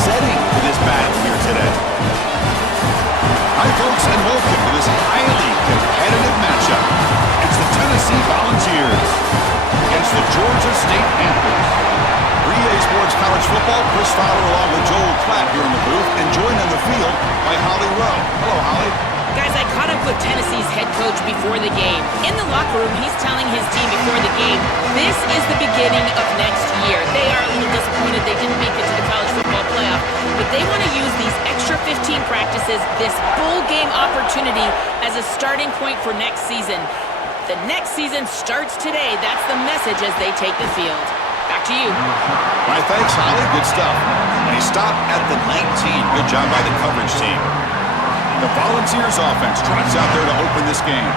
setting for this battle here today. Hi, folks, and welcome to this highly competitive matchup. It's the Tennessee Volunteers against the Georgia State Panthers. For EA Sports College Football, Chris Fowler along with Joel Klatt here in the booth, and joined on the field by Holly Rowe. Hello, Holly. Guys, I caught up with Tennessee's head coach before the game. In the locker room, he's telling his team before the game, this is the beginning of next year. They are a little disappointed they didn't make it to the college football playoff, but they want to use these extra 15 practices, this bowl game opportunity, as a starting point for next season. The next season starts today. That's the message as they take the field. Back to you. All right, thanks, Holly. Good stuff. And he stopped at the 19. Good job by the coverage team. The Volunteers offense trots out there to open this game.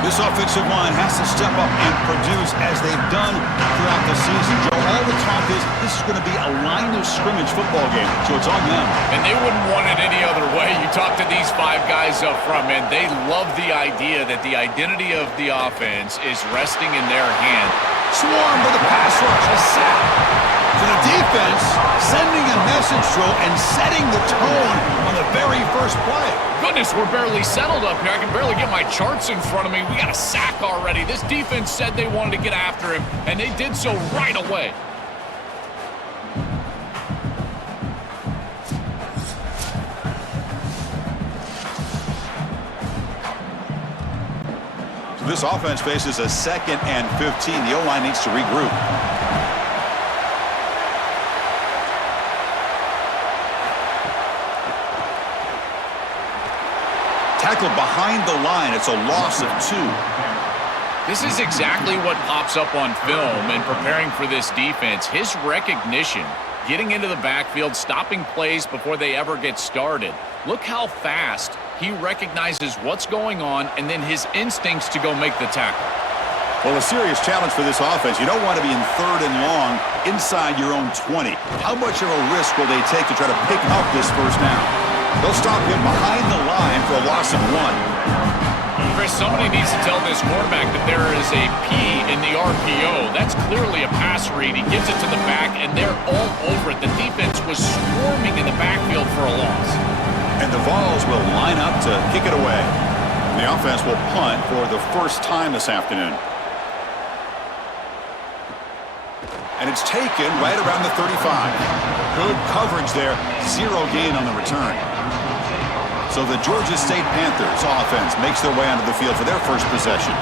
This offensive line has to step up and produce as they've done throughout the season. Joe, all the talk is this is going to be a line of scrimmage football game, so it's on them. And they wouldn't want it any other way. You talk to these five guys up front, man, they love the idea that the identity of the offense is resting in their hand. Swarm with a pass rush, a sack. For the defense, sending a message through and setting the tone on the very first play. Goodness, we're barely settled up here. I can barely get my charts in front of me. We got a sack already. This defense said they wanted to get after him, and they did so right away. So this offense faces a 2nd and 15. The O-line needs to regroup. Tackled behind the line. It's a loss of 2. This is exactly what pops up on film in preparing for this defense. His recognition, getting into the backfield, stopping plays before they ever get started. Look how fast he recognizes what's going on and then his instincts to go make the tackle. Well, a serious challenge for this offense. You don't want to be in 3rd and long inside your own 20. How much of a risk will they take to try to pick up this first down? They'll stop him behind the line for a loss of 1. Chris, somebody needs to tell this quarterback that there is a P in the RPO. That's clearly a pass read. He gives it to the back, and they're all over it. The defense was swarming in the backfield for a loss. And the Vols will line up to kick it away. And the offense will punt for the first time this afternoon. And it's taken right around the 35. Good coverage there. 0 gain on the return. So the Georgia State Panthers offense makes their way onto the field for their first possession.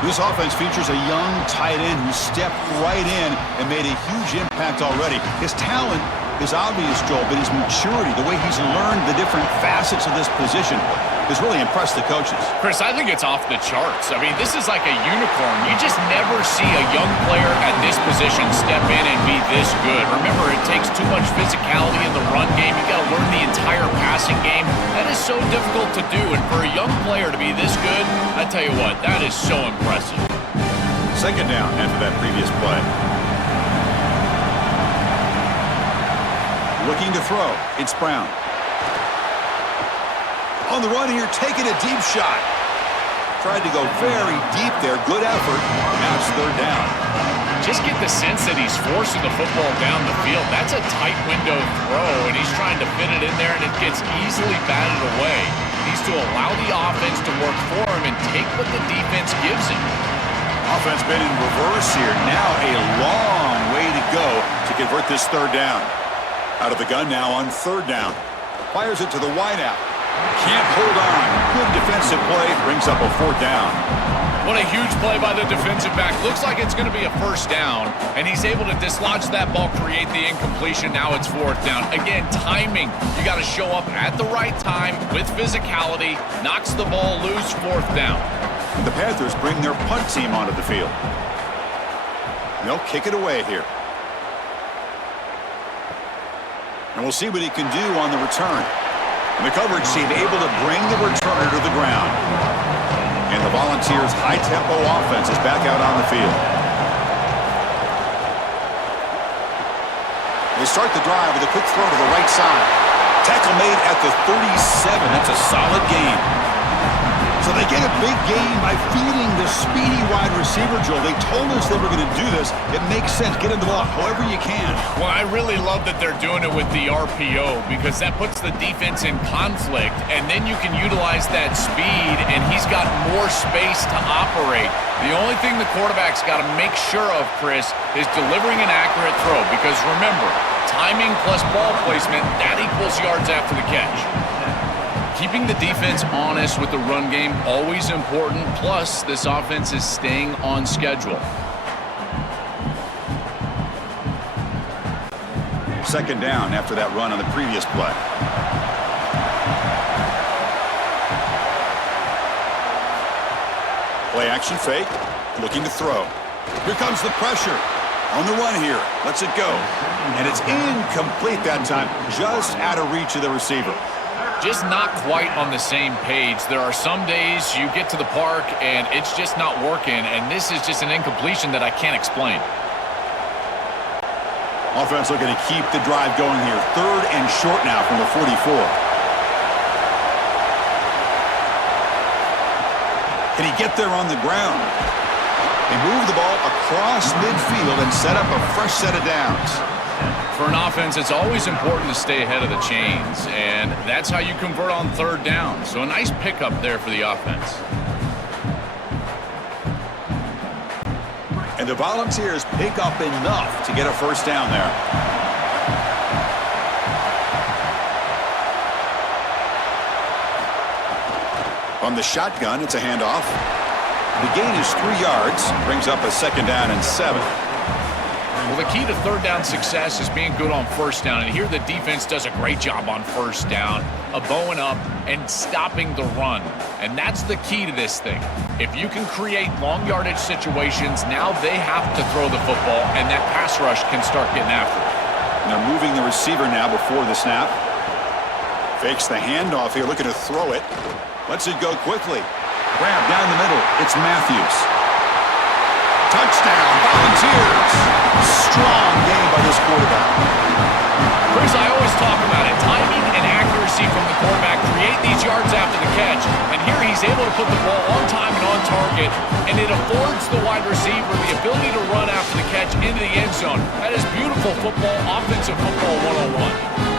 This offense features a young tight end who stepped right in and made a huge impact already. His talent is obvious, Joel, but his maturity, the way he's learned the different facets of this position, has really impressed the coaches. Chris, I think it's off the charts. I mean, this is like a unicorn. You just never see a young player at this position step in and be this good. Remember, it takes too much physicality in the run game. You got to learn the entire passing game. That is so difficult to do, and for a young player to be this good, I tell you what, that is so impressive. 2nd down after that previous play. Looking to throw. It's Brown. On the run here, taking a deep shot. Tried to go very deep there. Good effort. Now it's 3rd down. Just get the sense that he's forcing the football down the field. That's a tight window throw, and he's trying to fit it in there, and it gets easily batted away. He needs to allow the offense to work for him and take what the defense gives him. Offense been in reverse here. Now a long way to go to convert this 3rd down. Out of the gun now on 3rd down. Fires it to the wideout. Can't hold on. Good defensive play. Brings up a 4th down. What a huge play by the defensive back. Looks like it's going to be a 1st down, and he's able to dislodge that ball, create the incompletion. Now it's 4th down. Again, timing. You got to show up at the right time with physicality. Knocks the ball loose, 4th down. The Panthers bring their punt team onto the field. They'll kick it away here. And we'll see what he can do on the return. And the coverage team able to bring the returner to the ground. And the Volunteers' high-tempo offense is back out on the field. They start the drive with a quick throw to the right side. Tackle made at the 37. That's a solid gain. So they get a big gain by feeding the speedy wide receiver, Joel. They told us they were going to do this. It makes sense. Get him the ball however you can. Well, I really love that they're doing it with the RPO because that puts the defense in conflict, and then you can utilize that speed, and he's got more space to operate. The only thing the quarterback's got to make sure of, Chris, is delivering an accurate throw because remember, timing plus ball placement, that equals yards after the catch. Keeping the defense honest with the run game, always important. Plus, this offense is staying on schedule. Second down after that run on the previous play. Play action fake, looking to throw. Here comes the pressure. On the run here, lets it go. And it's incomplete that time, just out of reach of the receiver. Just not quite on the same page. There are some days you get to the park and it's just not working, and this is just an incompletion that I can't explain. Offense looking to keep the drive going here. Third and short now from the 44. Can he get there on the ground? They move the ball across midfield and set up a fresh set of downs. For an offense, it's always important to stay ahead of the chains, and that's how you convert on third down. So a nice pickup there for the offense. And the Volunteers pick up enough to get a first down there. From the shotgun, it's a handoff. The gain is 3 yards, brings up a second down and 7. Well, the key to third down success is being good on first down, and here the defense does a great job on first down of bowing up and stopping the run, and that's the key to this thing. If you can create long yardage situations, now they have to throw the football, and that pass rush can start getting after it. And they're moving the receiver now before the snap. Fakes the handoff here, looking to throw it. Lets it go quickly. Grab down the middle. It's Matthews. Touchdown, Volunteers. Strong game by this quarterback. Chris, I always talk about it. Timing and accuracy from the quarterback create these yards after the catch. And here he's able to put the ball on time and on target. And it affords the wide receiver the ability to run after the catch into the end zone. That is beautiful football, offensive football 101.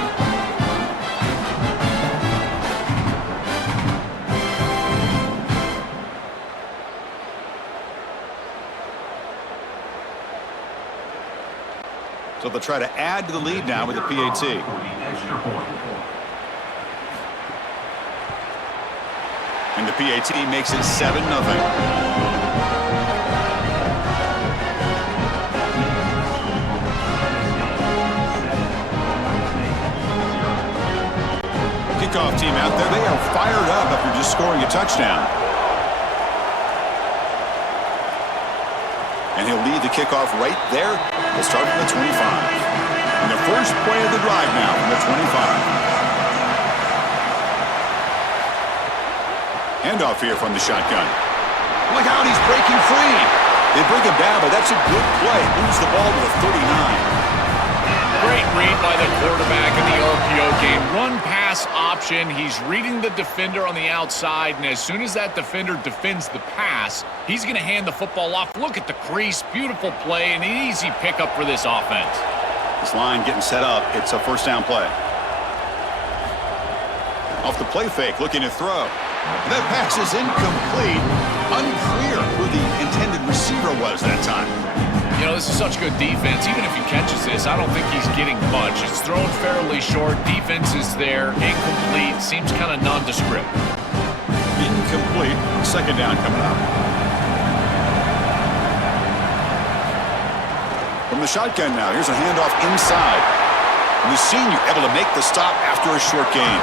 So they'll try to add to the lead now with the PAT. And the PAT makes it 7-0. Kickoff team out there. They are fired up after just scoring a touchdown. And he'll lead the kickoff right there. We'll start from the 25. And the first play of the drive now from the 25. Handoff here from the shotgun. Look out, he's breaking free. They bring him down, but that's a good play. Moves the ball to the 39. Great read by the quarterback in the RPO game. Run-pass option. He's reading the defender on the outside, and as soon as that defender defends the pass, he's going to hand the football off. Look at the crease. Beautiful play, and an easy pickup for this offense. This line getting set up. It's a first down play. Off the play fake, looking to throw. That pass is incomplete. Unclear who the intended receiver was that time. You know, this is such good defense. Even if he catches this, I don't think he's getting much. It's thrown fairly short. Defense is there. Incomplete. Seems kind of nondescript. Incomplete. Second down coming up. From the shotgun now, here's a handoff inside. And the senior able to make the stop after a short gain.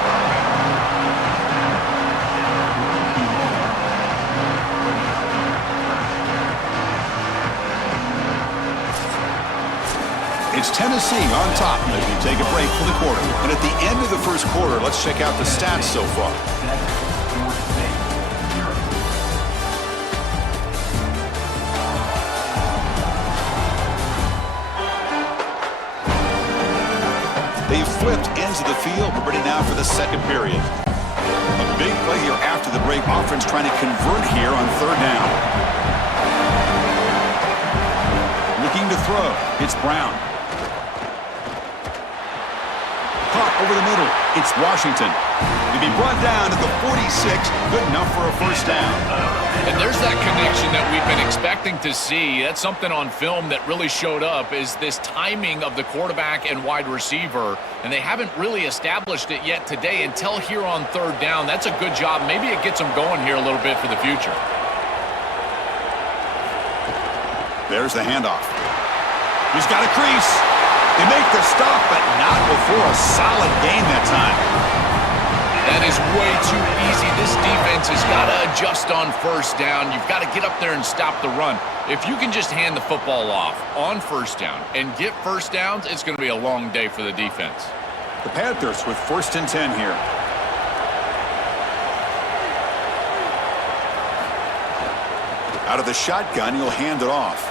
It's Tennessee on top as we take a break for the quarter. And at the end of the first quarter, let's check out the stats so far. They've flipped ends of the field. We're ready now for the second period. A Big play here after the break. Offense trying to convert here on third down. Looking to throw. It's Brown. Caught over the middle. It's Washington. To be brought down at the 46. Good enough for a first down. And there's that connection that we've been expecting to see. That's something on film that really showed up, is this timing of the quarterback and wide receiver. And they haven't really established it yet today until here on third down. That's a good job. Maybe it gets them going here a little bit for the future. There's the handoff. He's got a crease. They make the stop, but not before a solid gain that time. That is way too easy. This defense has got to adjust on first down. You've got to get up there and stop the run. If you can just hand the football off on first down and get first downs, it's going to be a long day for the defense. The Panthers with 1st and 10 here. Out of the shotgun, he'll hand it off.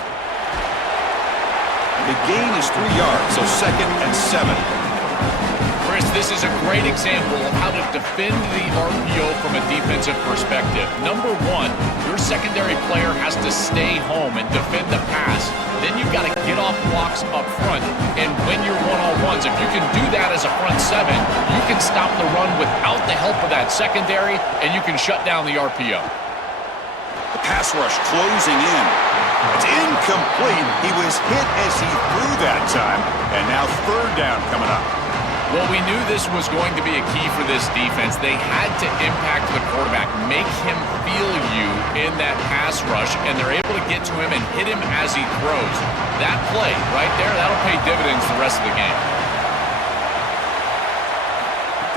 The gain is 3 yards, so 2nd and 7. Chris, this is a great example of how to defend the RPO from a defensive perspective. Number one, your secondary player has to stay home and defend the pass. Then you've got to get off blocks up front and win your one-on-ones. If you can do that as a front seven, you can stop the run without the help of that secondary, and you can shut down the RPO. The pass rush closing in. It's incomplete. He was hit as he threw that time. And now third down coming up. Well, we knew this was going to be a key for this defense. They had to impact the quarterback, make him feel you in that pass rush, and they're able to get to him and hit him as he throws. That play right there, that'll pay dividends the rest of the game.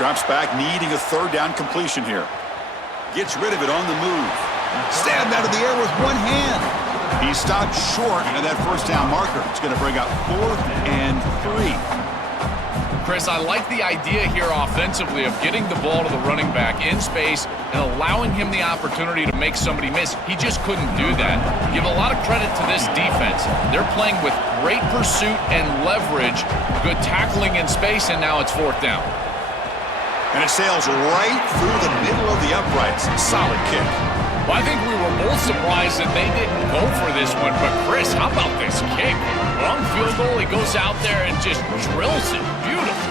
Drops back, needing a third down completion here. Gets rid of it on the move. Stabbed out of the air with one hand. He stopped short of that first down marker. It's going to bring up 4th and 3. Chris, I like the idea here offensively of getting the ball to the running back in space and allowing him the opportunity to make somebody miss. He just couldn't do that. Give a lot of credit to this defense. They're playing with great pursuit and leverage, good tackling in space, and now it's 4th down. And it sails right through the middle of the uprights. Solid kick. Well, I think we were both surprised that they didn't go for this one. But, Chris, how about this kick? Long field goal, he goes out there and just drills it. Beautiful.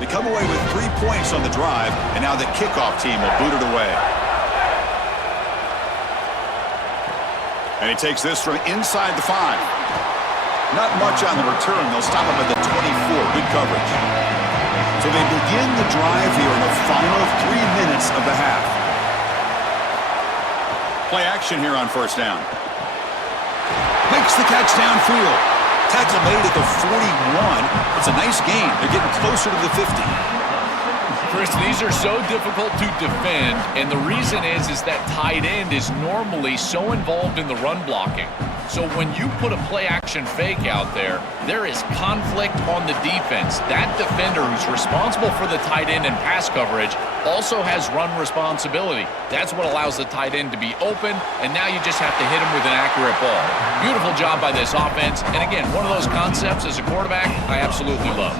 They come away with 3 points on the drive, and now the kickoff team will boot it away. And he takes this from inside the 5. Not much on the return. They'll stop him at the 24. Good coverage. So they begin the drive here in the final 3 minutes of the half. Play action here on first down. Makes the catch downfield. Tackle made at the 41. It's a nice gain. They're getting closer to the 50. Chris, these are so difficult to defend, and the reason is that tight end is normally so involved in the run blocking. So when you put a play-action fake out there, there is conflict on the defense. That defender who's responsible for the tight end and pass coverage also has run responsibility. That's what allows the tight end to be open, and now you just have to hit him with an accurate ball. Beautiful job by this offense, and again, one of those concepts as a quarterback I absolutely love.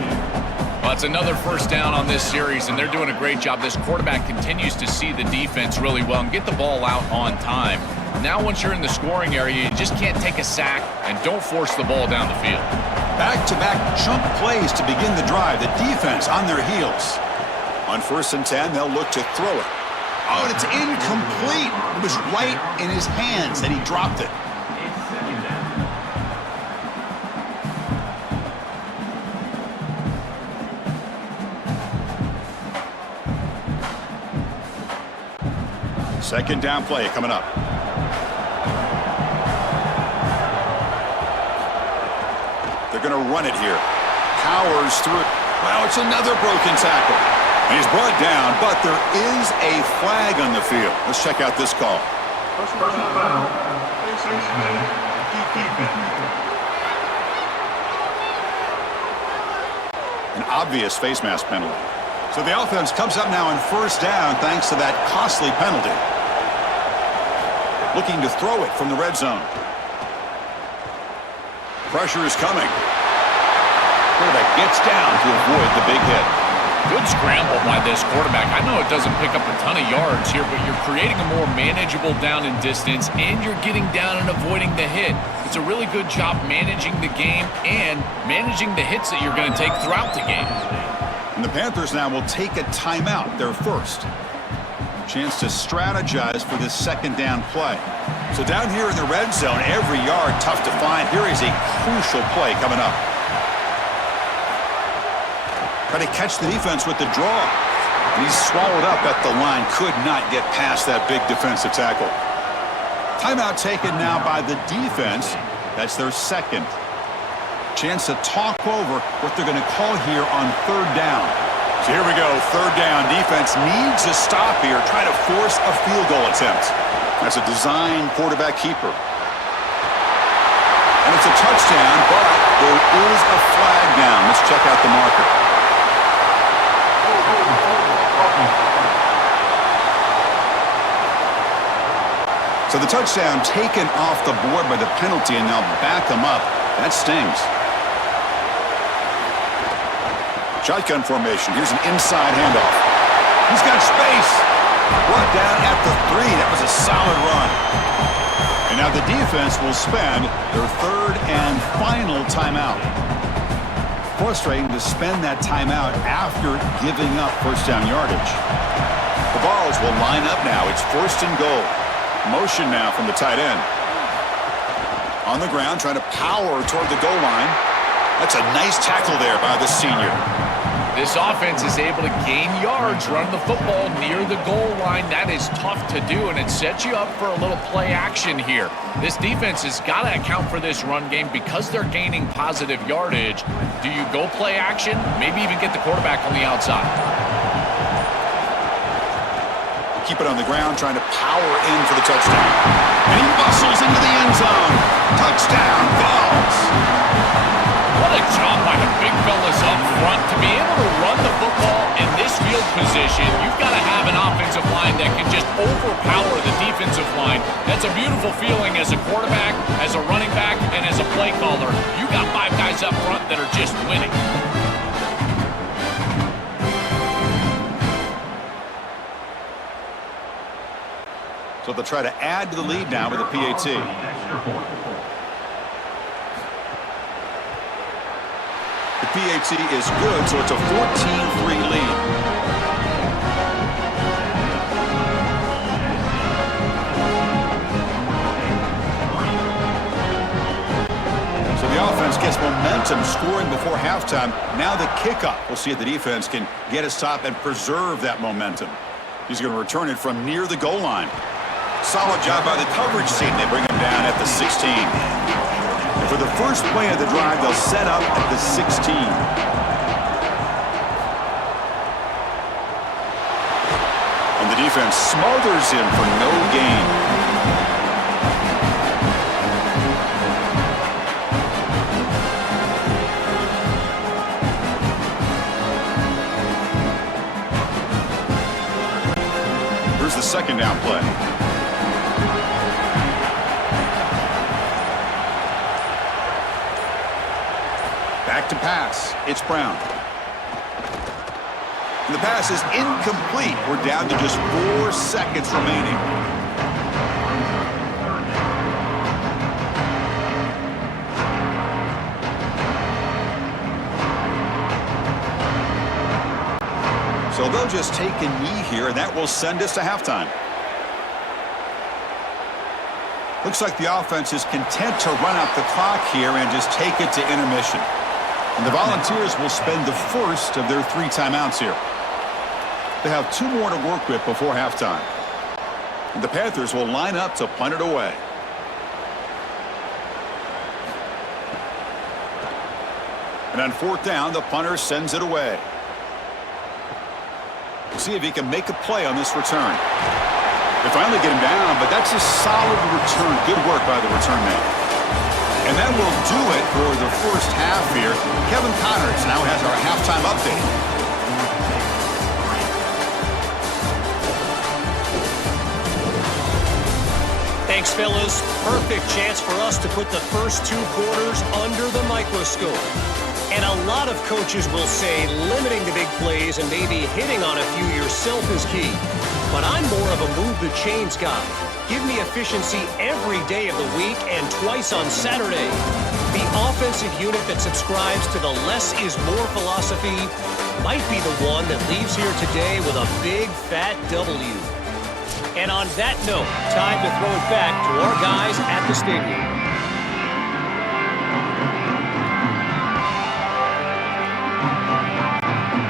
Well, it's another first down on this series, and they're doing a great job. This quarterback continues to see the defense really well and get the ball out on time. Now once you're in the scoring area, you just can't take a sack and don't force the ball down the field. Back-to-back chunk plays to begin the drive. The defense on their heels. On 1st and 10, they'll look to throw it. Oh, and it's incomplete. It was right in his hands, and he dropped it. Second down play coming up. They're going to run it here. Powers through. Well, it's another broken tackle. And he's brought down, but there is a flag on the field. Let's check out this call. Personal foul. 6-man. An obvious face mask penalty. So the offense comes up now on first down thanks to that costly penalty. Looking to throw it from the red zone. Pressure is coming. Quarterback gets down to avoid the big hit. Good scramble by this quarterback. I know it doesn't pick up a ton of yards here, but you're creating a more manageable down and distance, and you're getting down and avoiding the hit. It's a really good job managing the game and managing the hits that you're going to take throughout the game. And the Panthers now will take a timeout, their first. Chance to strategize for this second down play. So down here in the red zone, every yard tough to find. Here is a crucial play coming up. Try to catch the defense with the draw. And he's swallowed up at the line. Could not get past that big defensive tackle. Timeout taken now by the defense. That's their second. Chance to talk over what they're going to call here on third down. So here we go, third down. Defense needs a stop here. Try to force a field goal attempt. That's a design quarterback keeper. And it's a touchdown, but there is a flag down. Let's check out the marker. So the touchdown taken off the board by the penalty, and now back them up. That stings. Shotgun formation. Here's an inside handoff. He's got space. Brought down at the 3. That was a solid run. And now the defense will spend their third and final timeout. Frustrating to spend that timeout after giving up first down yardage. The balls will line up now. It's first and goal. Motion now from the tight end. On the ground, trying to power toward the goal line. That's a nice tackle there by the senior. This offense is able to gain yards running the football near the goal line. That is tough to do, and it sets you up for a little play action here. This defense has got to account for this run game because they're gaining positive yardage. Do you go play action? Maybe even get the quarterback on the outside. Keep it on the ground, trying to power in for the touchdown. And he bustles into the end zone. Touchdown, Vols. What a job by the big fellas up front. To be able to run the football in this field position, you've got to have an offensive line that can just overpower the defensive line. That's a beautiful feeling as a quarterback, as a running back, and as a play caller. You got 5 guys up front that are just winning. So they'll try to add to the lead now with a PAT. The PAT is good, so it's a 14-3 lead. So the offense gets momentum, scoring before halftime. Now the kickoff. We'll see if the defense can get a stop and preserve that momentum. He's going to return it from near the goal line. Solid job by the coverage team. They bring him down at the 16. And for the first play of the drive, they'll set up at the 16. And the defense smothers him for no gain. Here's the second down play. Back to pass. It's Brown. And the pass is incomplete. We're down to just 4 seconds remaining. So they'll just take a knee here, and that will send us to halftime. Looks like the offense is content to run out the clock here and just take it to intermission. And the Volunteers will spend the first of their 3 timeouts here. They have 2 more to work with before halftime. And the Panthers will line up to punt it away. And on 4th down, the punter sends it away. We'll see if he can make a play on this return. They finally get him down, but that's a solid return. Good work by the return man. And that will do it for the first half here. Kevin Connors now has our halftime update. Thanks, fellas. Perfect chance for us to put the first 2 quarters under the microscope. And a lot of coaches will say limiting the big plays and maybe hitting on a few yourself is key. But I'm more of a move the chains guy. Give me efficiency every day of the week and twice on Saturday. The offensive unit that subscribes to the less is more philosophy might be the one that leaves here today with a big fat W. And on that note, time to throw it back to our guys at the stadium.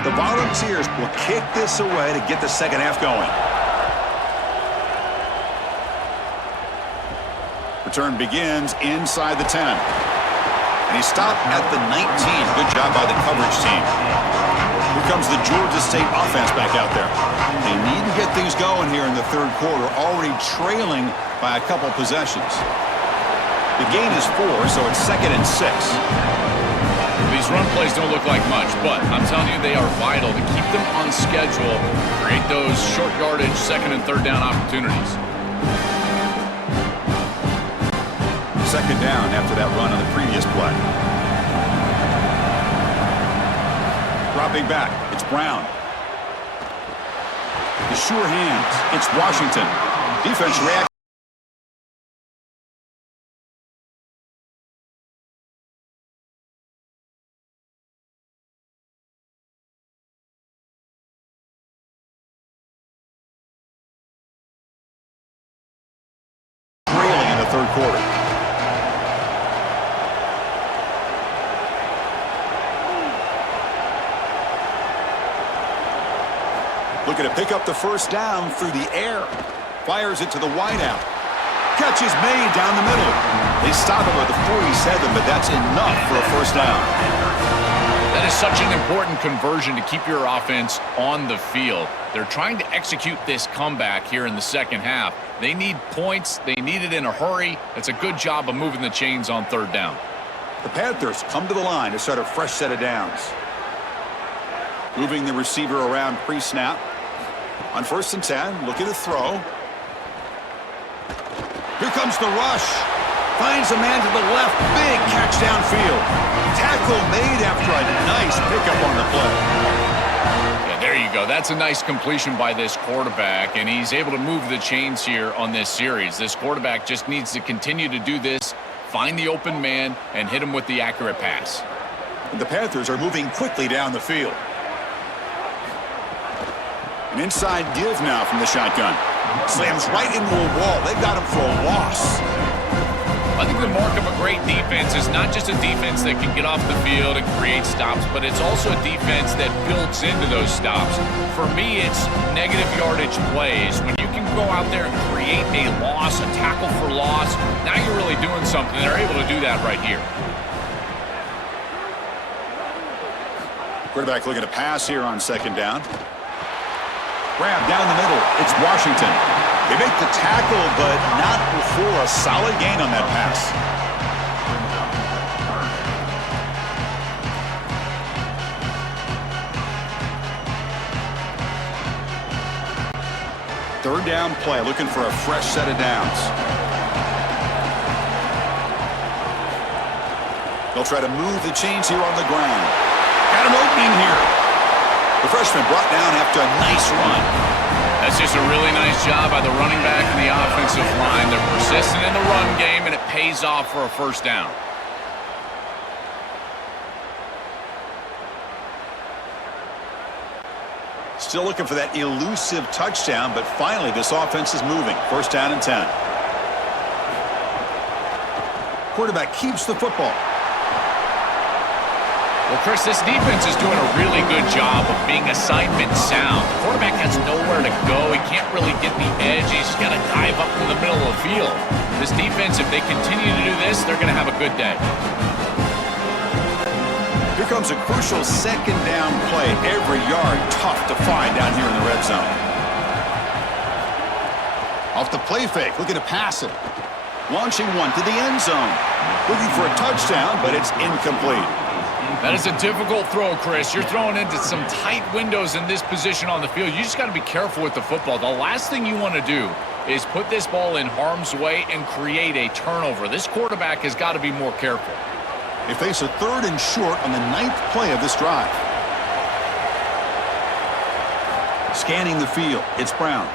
The Volunteers will kick this away to get the second half going. Return begins inside the 10. And he stopped at the 19. Good job by the coverage team. Here comes the Georgia State offense back out there. They need to get things going here in the third quarter, already trailing by a couple possessions. The gain is 4, so it's 2nd and 6. These run plays don't look like much, but I'm telling you they are vital to keep them on schedule, create those short yardage second and third down opportunities. Second down after that run on the previous play. Dropping back, it's Brown. The sure hands, it's Washington. Defense reacts. Trailing in the third quarter. Looking to pick up the first down through the air. Fires it to the wideout. Catch is made down the middle. They stop him at the 47, but that's enough for a first down. That is such an important conversion to keep your offense on the field. They're trying to execute this comeback here in the second half. They need points. They need it in a hurry. It's a good job of moving the chains on third down. The Panthers come to the line to start a fresh set of downs. Moving the receiver around pre-snap. On 1st and 10, looking to throw. Here comes the rush. Finds a man to the left. Big catch downfield. Tackle made after a nice pickup on the play. Yeah, there you go. That's a nice completion by this quarterback, and he's able to move the chains here on this series. This quarterback just needs to continue to do this, find the open man, and hit him with the accurate pass. And the Panthers are moving quickly down the field. An inside give now from the shotgun. Slams right into a wall. They got him for a loss. I think the mark of a great defense is not just a defense that can get off the field and create stops, but it's also a defense that builds into those stops. For me, it's negative yardage plays. When you can go out there and create a loss, a tackle for loss, now you're really doing something. They're able to do that right here. Quarterback looking to pass here on second down. Grab down the middle. It's Washington. They make the tackle, but not before a solid gain on that pass. Third down play, looking for a fresh set of downs. They'll try to move the chains here on the ground. Got an opening here. The freshman brought down after a nice run. That's just a really nice job by the running back and the offensive line. They're persistent in the run game, and it pays off for a first down. Still looking for that elusive touchdown, but finally this offense is moving. First down and 10. Quarterback keeps the football. Well, Chris, this defense is doing a really good job of being assignment sound. The quarterback has nowhere to go. He can't really get the edge. He's got to dive up in the middle of the field. This defense, if they continue to do this, they're going to have a good day. Here comes a crucial second down play. Every yard tough to find down here in the red zone. Off the play fake, looking to pass it. Launching one to the end zone. Looking for a touchdown, but it's incomplete. That is a difficult throw, Chris. You're throwing into some tight windows in this position on the field. You just got to be careful with the football. The last thing you want to do is put this ball in harm's way and create a turnover. This quarterback has got to be more careful. They face a 3rd and short on the 9th play of this drive. Scanning the field, it's Brown.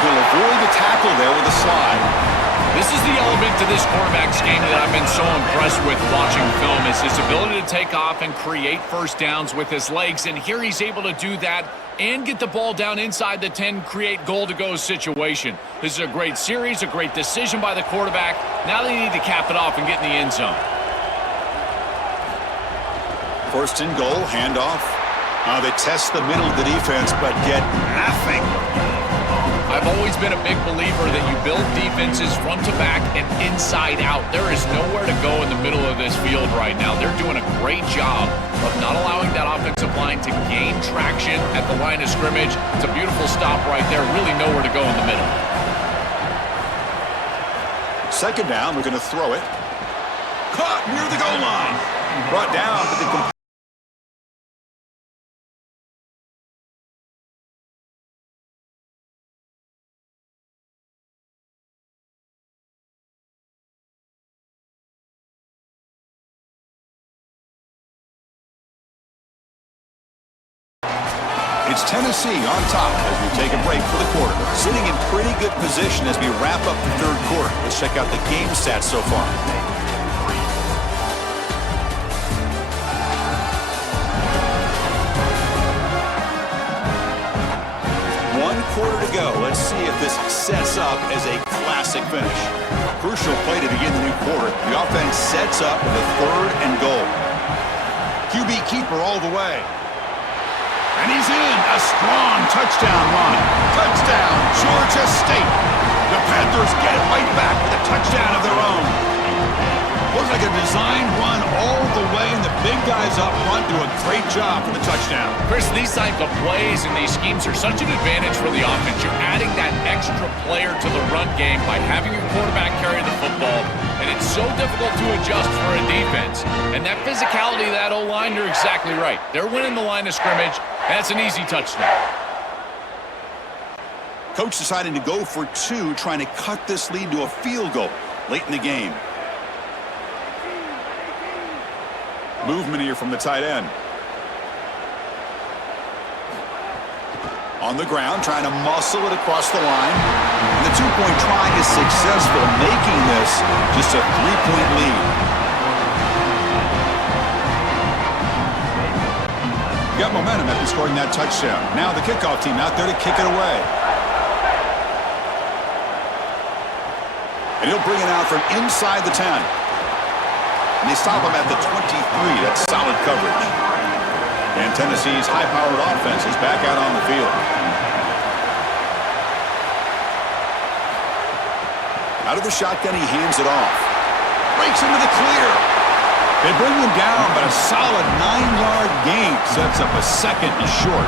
He'll avoid the tackle there with a slide. This is the element to this quarterback's game that I've been so impressed with watching film is his ability to take off and create first downs with his legs. And here he's able to do that and get the ball down inside the 10, create goal-to-go situation. This is a great series, a great decision by the quarterback. Now they need to cap it off and get in the end zone. 1st and goal, handoff. They test the middle of the defense, but get nothing. I've always been a big believer that you build defenses front to back and inside out. There is nowhere to go in the middle of this field right now. They're doing a great job of not allowing that offensive line to gain traction at the line of scrimmage. It's a beautiful stop right there. Really nowhere to go in the middle. 2nd down, we're going to throw it. Caught near the goal line. Brought down, but the It's Tennessee on top as we take a break for the quarter. Sitting in pretty good position as we wrap up the 3rd quarter. Let's check out the game stats so far. One quarter to go. Let's see if this sets up as a classic finish. Crucial play to begin the new quarter. The offense sets up with a 3rd and goal. QB keeper all the way. And he's in. A strong touchdown run. Touchdown, Georgia State. The Panthers get it right back with a touchdown of their own. Looks like a designed run all the way, and the big guys up front do a great job for the touchdown. Chris, these type of plays and these schemes are such an advantage for the offense. You're adding that extra player to the run game by having your quarterback carry the football, and it's so difficult to adjust for a defense. And that physicality of that O-line, you're exactly right. They're winning the line of scrimmage. That's an easy touchdown. Coach deciding to go for 2, trying to cut this lead to a field goal late in the game. Movement here from the tight end. On the ground, trying to muscle it across the line. And the 2-point try is successful, making this just a 3-point lead. Got momentum after scoring that touchdown. Now the kickoff team out there to kick it away. And he'll bring it out from inside the 10. And they stop him at the 23. That's solid coverage. And Tennessee's high-powered offense is back out on the field. Out of the shotgun, he hands it off. Breaks into the clear. They bring him down, but a solid 9-yard gain sets up a 2nd and short.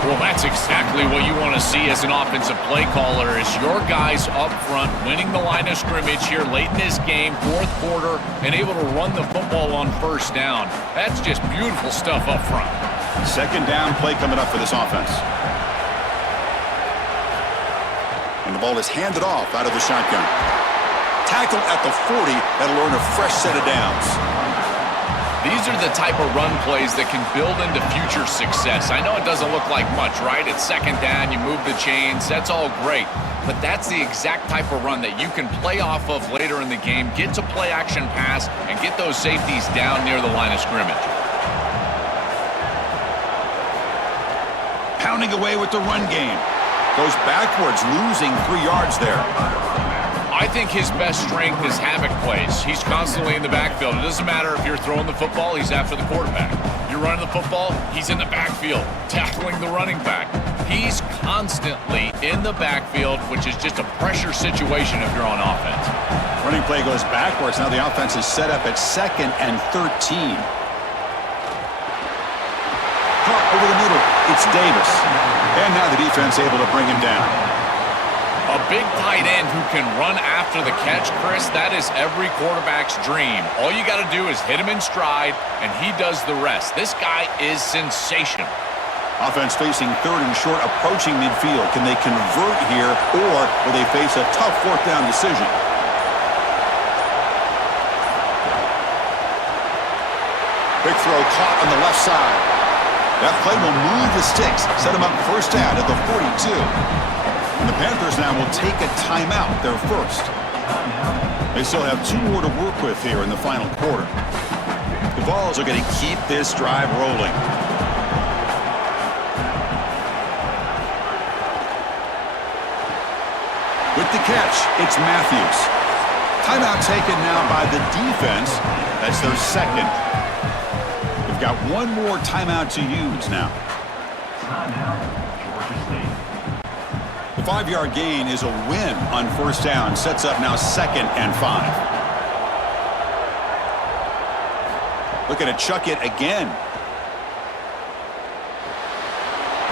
Well, that's exactly what you want to see as an offensive play caller is your guys up front winning the line of scrimmage here late in this game, 4th quarter, and able to run the football on 1st down. That's just beautiful stuff up front. 2nd down play coming up for this offense. And the ball is handed off out of the shotgun. Tackle at the 40, that'll earn a fresh set of downs. These are the type of run plays that can build into future success. I know it doesn't look like much, right? It's 2nd down, you move the chains, that's all great. But that's the exact type of run that you can play off of later in the game, get to play action pass, and get those safeties down near the line of scrimmage. Pounding away with the run game. Goes backwards, losing 3 yards there. I think his best strength is havoc plays. He's constantly in the backfield. It doesn't matter if you're throwing the football, he's after the quarterback. You're running the football, he's in the backfield, tackling the running back. He's constantly in the backfield, which is just a pressure situation if you're on offense. Running play goes backwards. Now the offense is set up at 2nd and 13. Caught over the middle. It's Davis. And now the defense able to bring him down. A big tight end who can run after the catch, Chris, that is every quarterback's dream. All you got to do is hit him in stride, and he does the rest. This guy is sensational. Offense facing 3rd and short, approaching midfield. Can they convert here, or will they face a tough 4th down decision? Big throw caught on the left side. That play will move the sticks, set them up first down at the 42. And the Panthers now will take a timeout, their first. They still have 2 more to work with here in the final quarter. The Vols are going to keep this drive rolling. With the catch, it's Matthews. Timeout taken now by the defense. That's their second. They've got 1 more timeout to use now. The 5-yard gain is a win on first down. Sets up now 2nd and 5. Looking to chuck it again.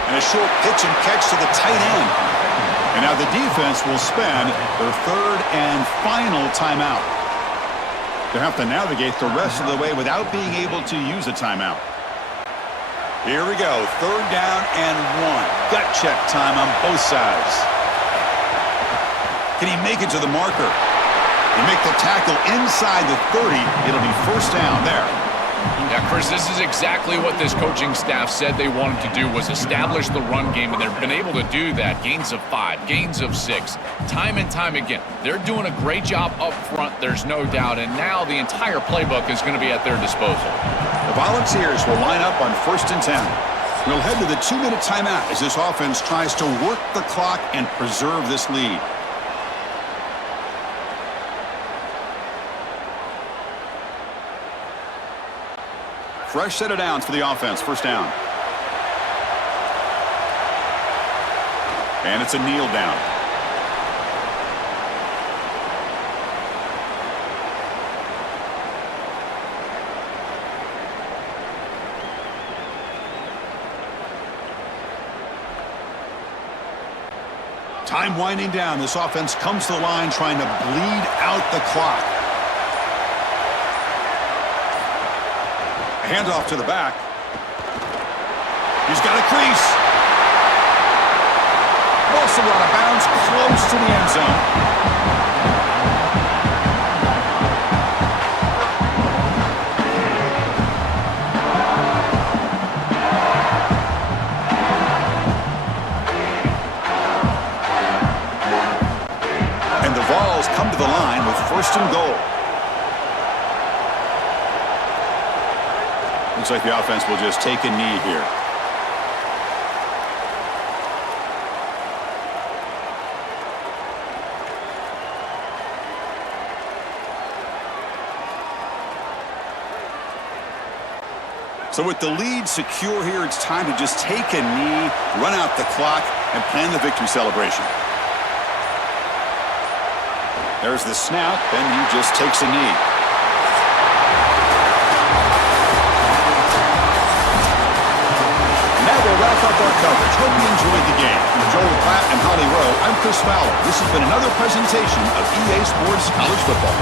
And a short pitch and catch to the tight end. And now the defense will spend their 3rd and final timeout. They'll have to navigate the rest of the way without being able to use a timeout. Here we go, 3rd down and 1. Gut check time on both sides. Can he make it to the marker? He make the tackle inside the 30. It'll be first down there. Yeah, Chris, this is exactly what this coaching staff said they wanted to do, was establish the run game, and they've been able to do that. Gains of 5, gains of 6, time and time again. They're doing a great job up front, there's no doubt, and now the entire playbook is going to be at their disposal. The Volunteers will line up on 1st and 10. We'll head to the 2-minute timeout as this offense tries to work the clock and preserve this lead. Fresh set of downs for the offense. First down. And it's a kneel down. Time winding down. This offense comes to the line trying to bleed out the clock. Handoff to the back. He's got a crease. Also out of bounds, close to the end zone. And the Vols come to the line with 1st and goal. Looks like the offense will just take a knee here. So with the lead secure here, it's time to just take a knee, run out the clock, and plan the victory celebration. There's the snap, and he just takes a knee. We'll wrap up our coverage. Hope you enjoyed the game. From Joel Platt and Holly Rowe, I'm Chris Fowler. This has been another presentation of EA Sports College Football.